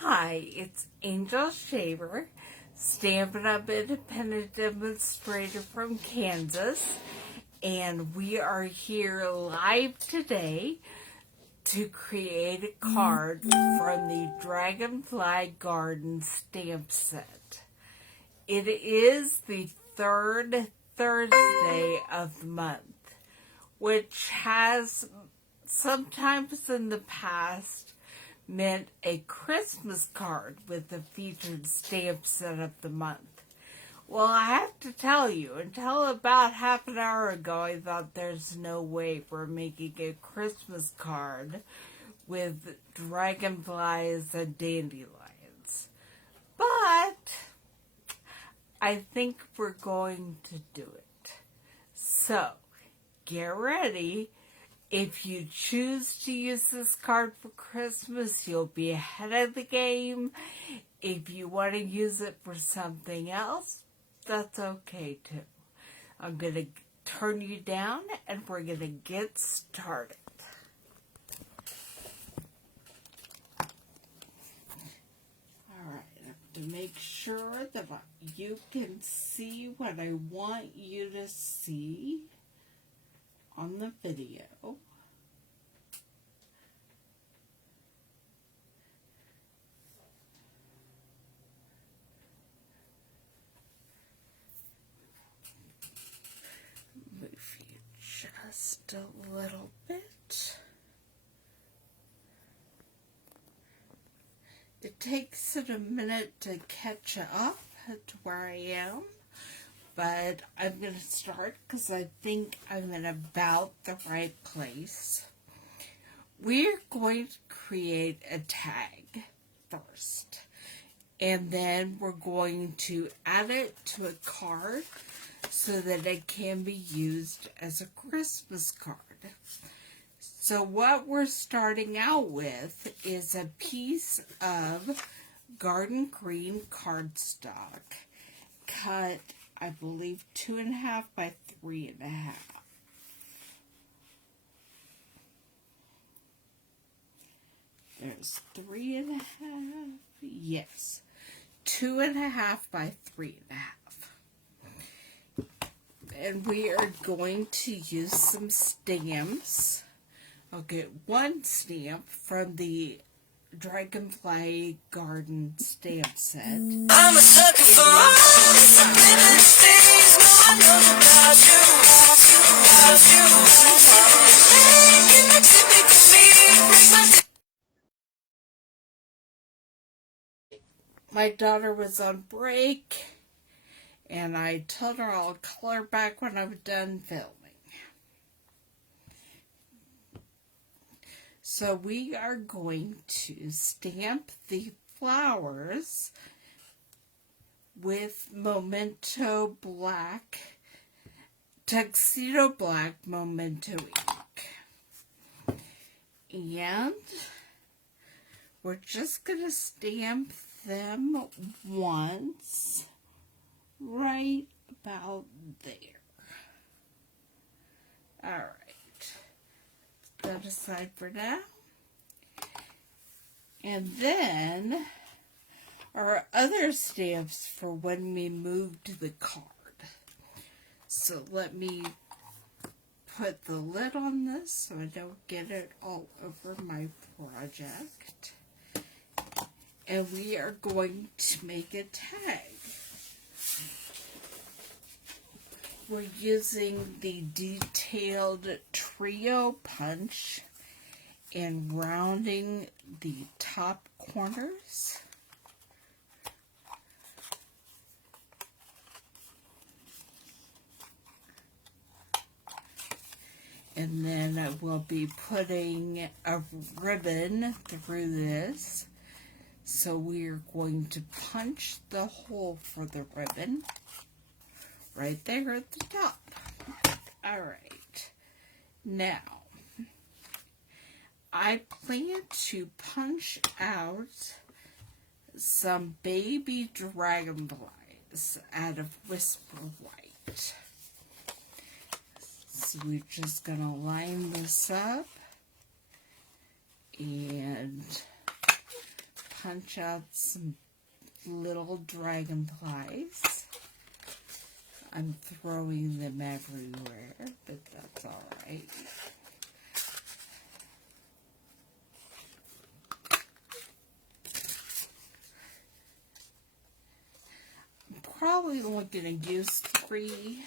Hi, it's Angel Shaver, Stampin' Up independent demonstrator from Kansas, and we are here live today to create a card from the Dragonfly Garden stamp set. It is the third Thursday of the month, which has sometimes in the past meant a Christmas card with the featured stamp set of the month. Well, I have to tell you, until about half an hour ago, I thought there's no way we're making a Christmas card with dragonflies and dandelions. But I think we're going to do it. So, get ready. If you choose to use this card for Christmas, you'll be ahead of the game. If you want to use it for something else, that's okay too. I'm going to turn you down and we're going to get started. Alright, I have to make sure that you can see what I want you to see on the video. Move you just a little bit. It takes it a minute to catch up to where I am. But I'm going to start because I think I'm in about the right place. We're going to create a tag first. And then we're going to add it to a card so that it can be used as a Christmas card. So what we're starting out with is a piece of garden green cardstock cut, I believe, 2.5 by 3.5. There's 3.5. Yes, 2.5 by 3.5. And we are going to use some stamps. I'll get one stamp from the Dragonfly Garden stamp set. I'm a sucker for all the subliminal things. No one knows about you, making the typical me. My daughter was on break, and I told her I'll call her back when I'm done filming. So we are going to stamp the flowers with Memento Black, Tuxedo Black Memento ink. And we're just going to stamp them once, right about there. Alright. That aside for now. And then our other stamps for when we move to the card. So let me put the lid on this so I don't get it all over my project. And we are going to make a tag. We're using the detailed trio punch and rounding the top corners. And then I will be putting a ribbon through this. So we're going to punch the hole for the ribbon right there at the top. Alright. Now, I plan to punch out some baby dragonflies out of Whisper White. So we're just going to line this up and punch out some little dragonflies. I'm throwing them everywhere, but that's alright. I'm probably only going to use 3,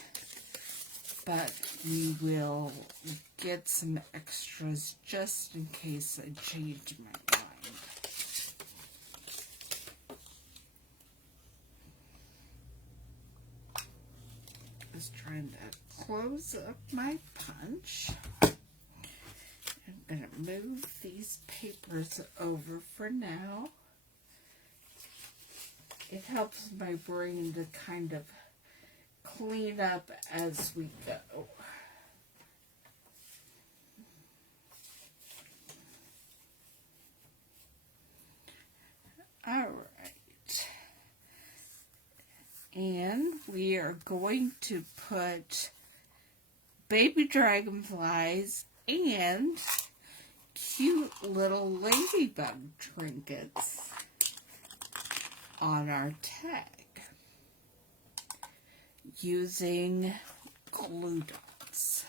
but we will get some extras just in case I change my mind. Just trying to close up my punch. I'm going to move these papers over for now. It helps my brain to kind of clean up as we go. Alright. And we are going to put baby dragonflies and cute little ladybug trinkets on our tag using glue dots.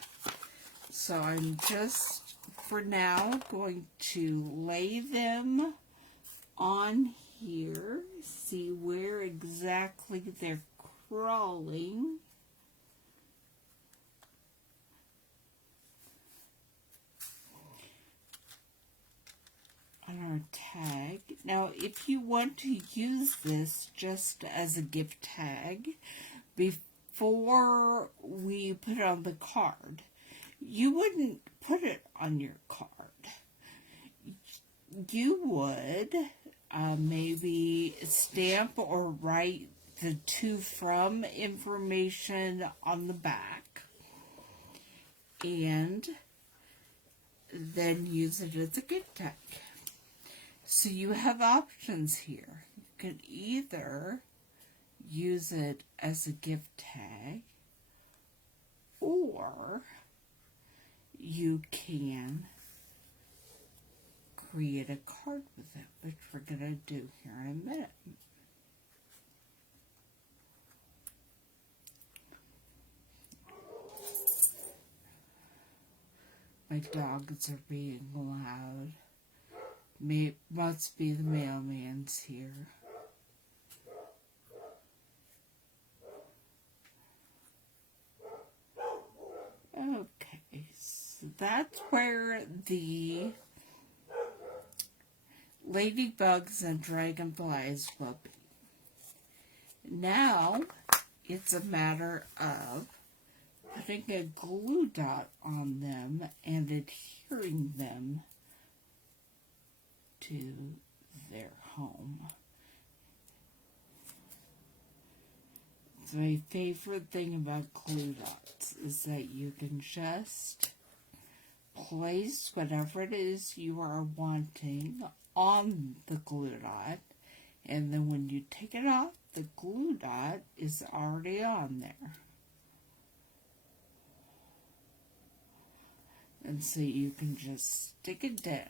So I'm just, for now, going to lay them on here, see where exactly they're crawling. On our tag. Now, if you want to use this just as a gift tag, before we put it on the card, you wouldn't put it on your card. You would maybe stamp or write the to from information on the back and then use it as a gift tag. So you have options here. You can either use it as a gift tag, or you can create a card with it, which we're going to do here in a minute. My dogs are being loud. Must be the mailman's here. Okay, so that's where the ladybugs and dragonflies will be. Now, it's a matter of putting a glue dot on them and adhering them to their home. It's my favorite thing about glue dots is that you can just place whatever it is you are wanting on the glue dot, and then when you take it off, the glue dot is already on there. And so you can just stick it down.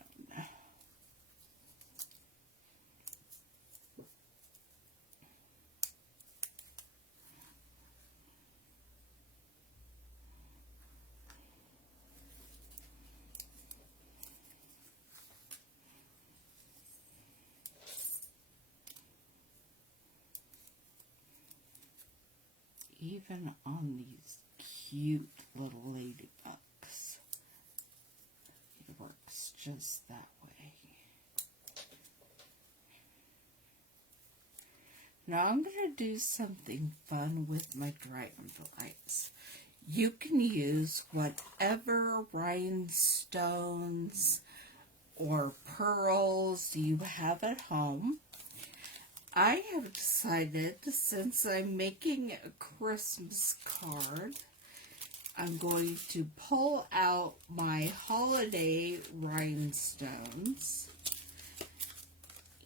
Even on these cute little ladybugs, it works just that way. Now I'm going to do something fun with my dragonflies. You can use whatever rhinestones or pearls you have at home. I have decided, since I'm making a Christmas card, I'm going to pull out my holiday rhinestones,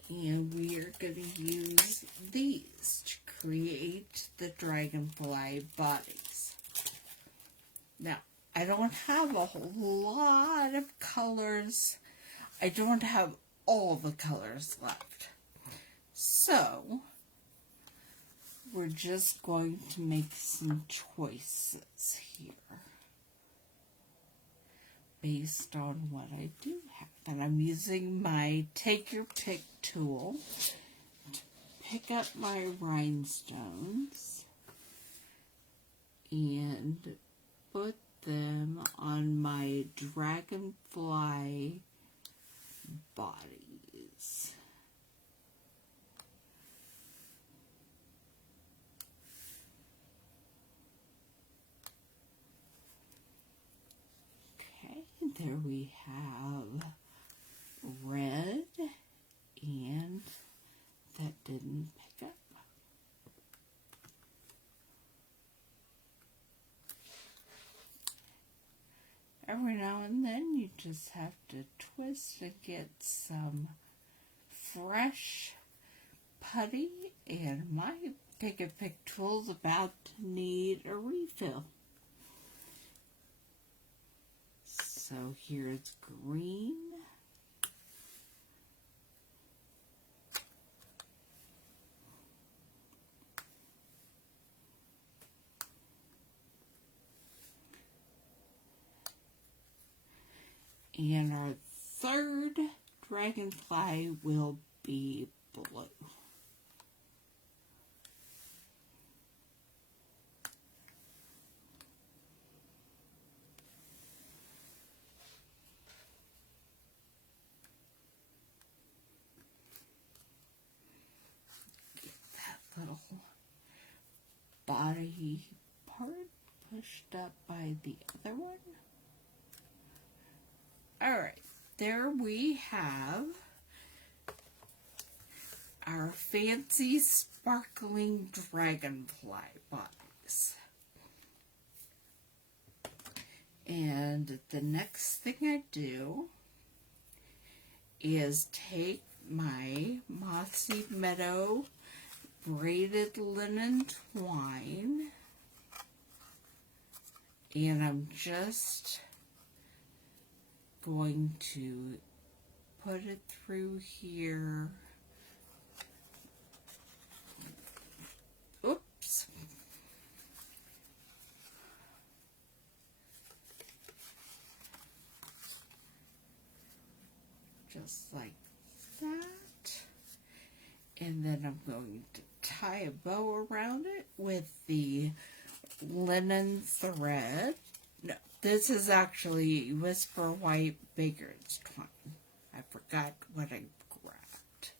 and we are going to use these to create the Dragonfly Bodies. Now, I don't have a whole lot of colors. I don't have all the colors left. So, we're just going to make some choices here based on what I do have. And I'm using my Take Your Pick tool to pick up my rhinestones and put them on my Dragonfly Bodies. Okay, there we have red, and that didn't pick up. Every now and then you just have to twist and get some fresh putty, and my Take a Pick tool's about to need a refill. So here's green. And our third dragonfly will be blue. Get that little body part pushed up by the other one. Alright, there we have our fancy sparkling dragonfly bodies. And the next thing I do is take my Mossy Meadow braided linen twine, and I'm just going to put it through here. Oops. Just like that. And then I'm going to tie a bow around it with the linen thread. No, this is actually Whisper White Baker's twine. I forgot what I grabbed.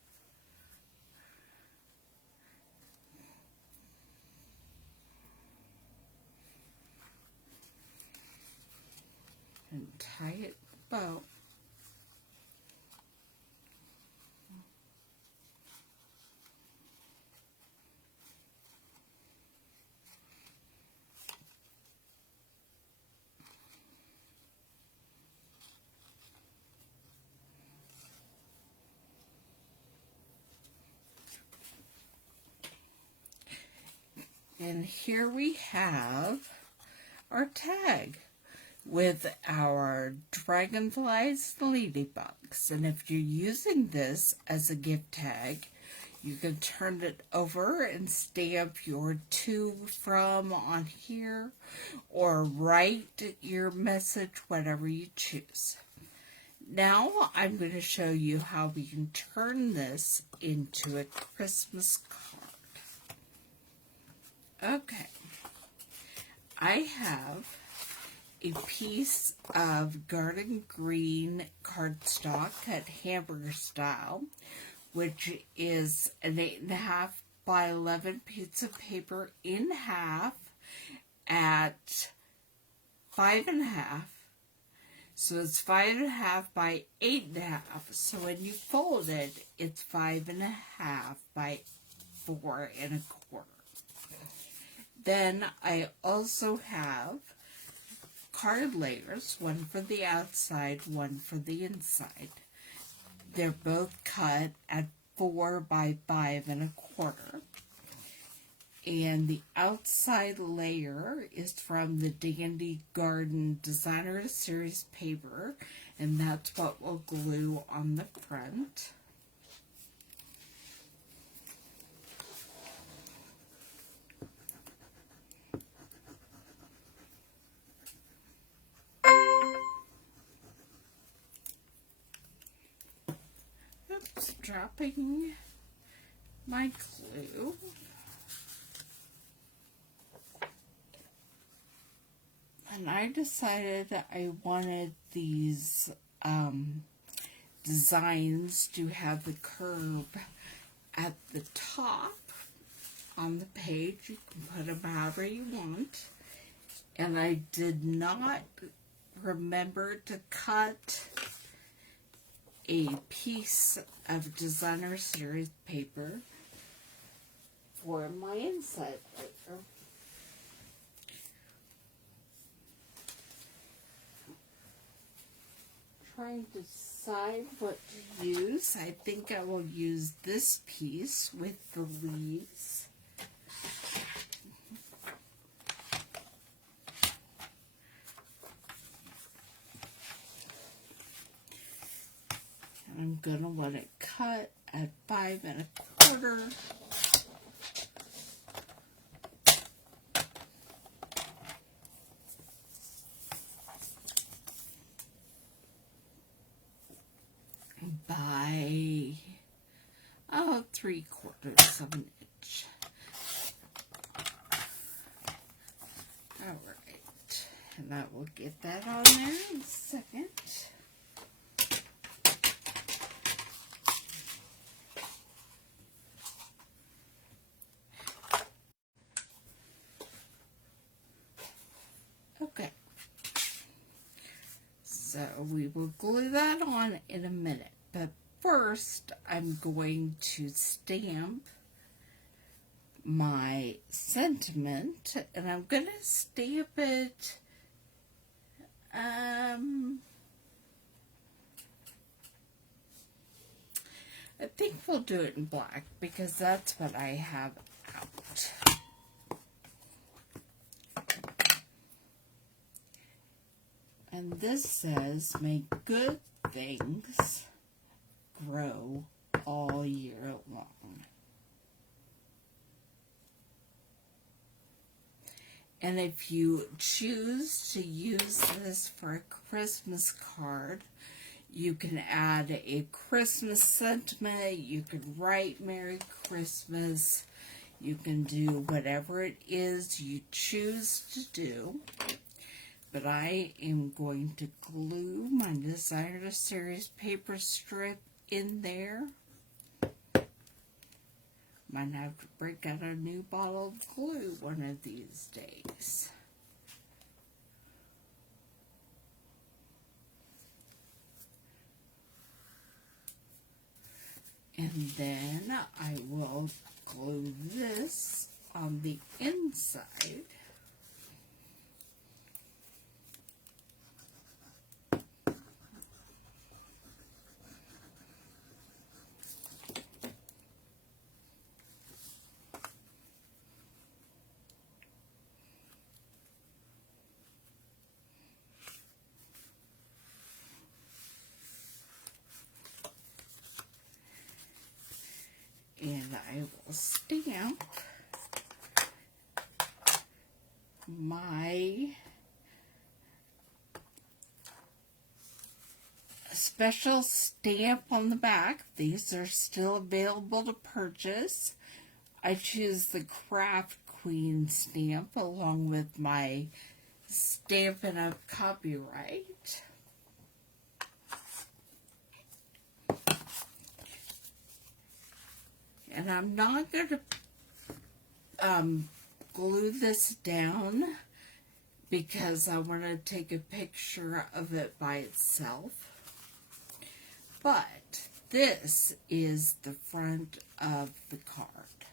And tie it bow. And here we have our tag with our dragonflies and ladybugs. And if you're using this as a gift tag, you can turn it over and stamp your to from on here, or write your message, whatever you choose. Now I'm going to show you how we can turn this into a Christmas card. Okay, I have a piece of garden green cardstock cut hamburger style, which is an 8.5 by 11 piece of paper in half at 5.5. So it's 5.5 by 8.5. So when you fold it, it's 5.5 by 4.25. Then I also have card layers, one for the outside, one for the inside. They're both cut at 4 by 5.25. And the outside layer is from the Dandy Garden Designer Series paper, and that's what we'll glue on the front. Oops, dropping my glue. And I decided I wanted these designs to have the curve at the top on the page. You can put them however you want. And I did not remember to cut a piece of designer series paper for my inside layer. Trying to decide what to use. I think I will use this piece with the leaves. And I'm gonna let it cut at 5 1/4. By 3/4 of an inch. Alright, and I will get that on there in a second. Okay, so we will glue that on in a minute, but first I'm going to stamp my sentiment, and I'm going to stamp it I think we'll do it in black because that's what I have out. And this says, "May good things grow all year long." And if you choose to use this for a Christmas card, you can add a Christmas sentiment, you can write Merry Christmas, you can do whatever it is you choose to do. But I am going to glue my Designer Series paper strip in there. Might have to break out a new bottle of glue one of these days. And then I will glue this on the inside. And I will stamp my special stamp on the back. These are still available to purchase. I choose the Craft Queen stamp along with my Stampin' Up copyright. And I'm not going to glue this down because I want to take a picture of it by itself. But this is the front of the card.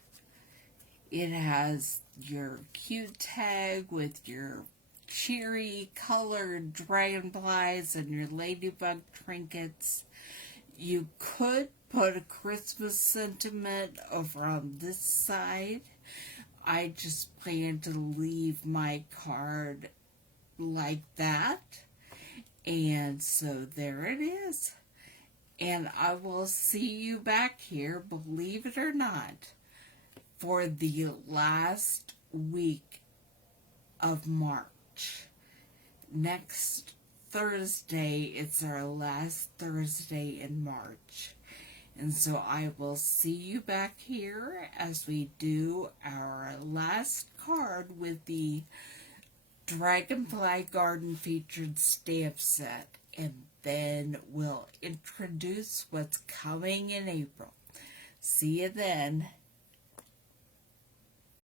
It has your cute tag with your cheery colored dragonflies and your ladybug trinkets. You could put a Christmas sentiment over on this side. I just plan to leave my card like that. And so there it is. And I will see you back here, believe it or not, for the last week of March. Next Thursday, it's our last Thursday in March. And so I will see you back here as we do our last card with the Dragonfly Garden featured stamp set. And then we'll introduce what's coming in April. See you then.